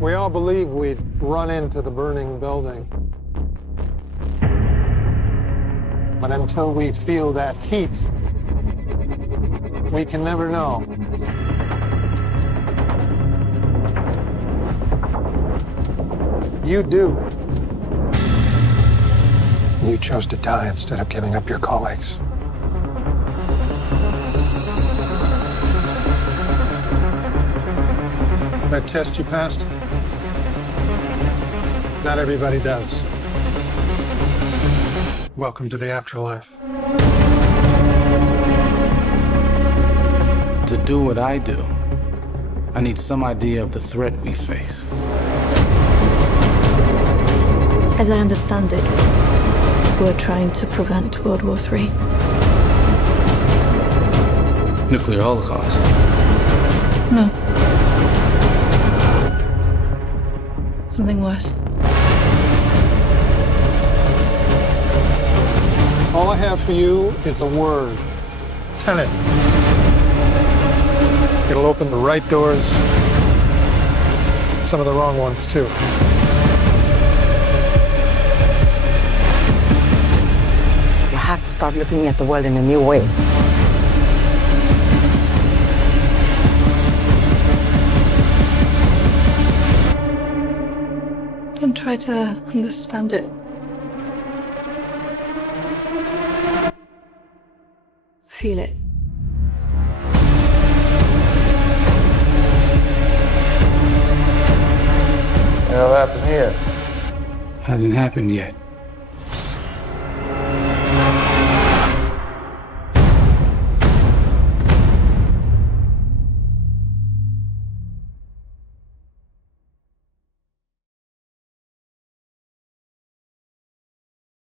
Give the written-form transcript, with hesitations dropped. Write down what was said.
We all believe we'd run into the burning building. But until we feel that heat, we can never know. You do. You chose to die instead of giving up your colleagues. That test you passed? Not everybody does. Welcome to the afterlife. To do what I do, I need some idea of the threat we face. As I understand it, we're trying to prevent World War III. Nuclear holocaust? No. Something worse. All I have for you is a word. Tenet. It'll open the right doors, some of the wrong ones, too. You have to start looking at the world in a new way. Don't try to understand it. Feel it. What'll happen here? Hasn't happened yet.